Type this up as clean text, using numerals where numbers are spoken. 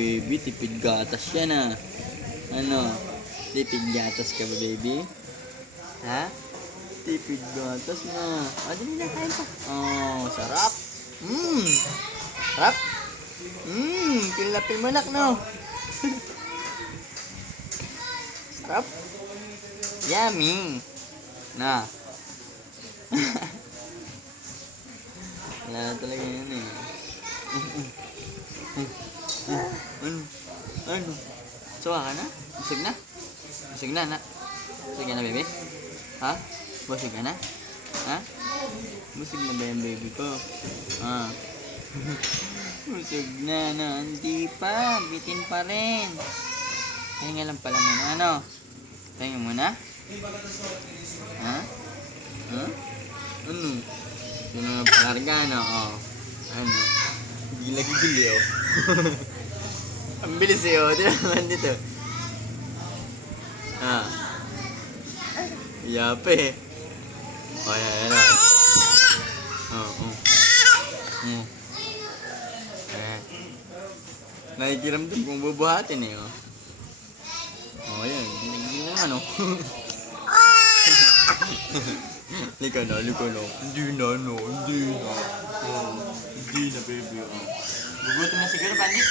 baby, tipid gatas yan ah. Ano? Tipid gatas ka ba, baby? Ha? Tipid gatas na. Ah, dali na, kain pa. Oh, sarap. Sarap. Pinlapin mo nak, no? Sarap. Yummy. Na. Wala na talaga yan eh. Ano? Sawa ka na? Busog na? Busog na, na? Busog ka na, baby? Ha? Busog ka na? Ha? Busog na ba yung baby ko? Ha? Busog na, no? Hindi pa. Bitin pa rin. Pahinga lang pala muna. Ano? Pahinga muna? Ha? Ha? Ano? Yun ang palarga, no? Oh. Ano? Gila-gili, oh. Ang bilis eh, oh. Tira naman dito. Ah. Yape. Oh, yan, yan. Oh. Ayan. Nakikiramdam kung bubuhatin eh, oh. Oh, yan. Nagiging na naman, oh. Lika na. Hindi na, no. Hindi na. Oh. Hindi na, baby, oh. Gugutom na siguro, bandit.